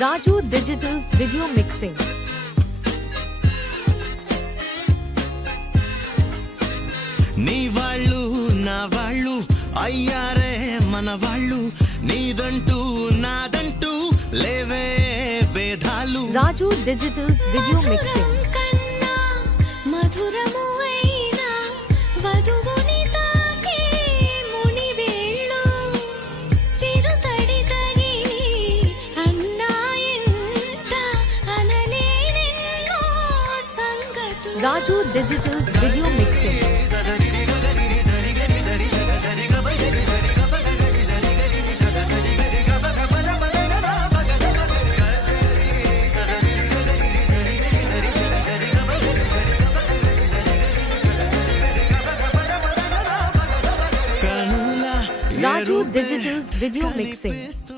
Raju Digital's video mixing. నీ వాళ్ళు నా వాళ్ళు అయ్యారే మన వాళ్ళు నీదంటూ నాదంటూ లేవే భేదాలు. Raju Digital's video mixing. Raju Digital's video mixing. Raju Digital's video mixing.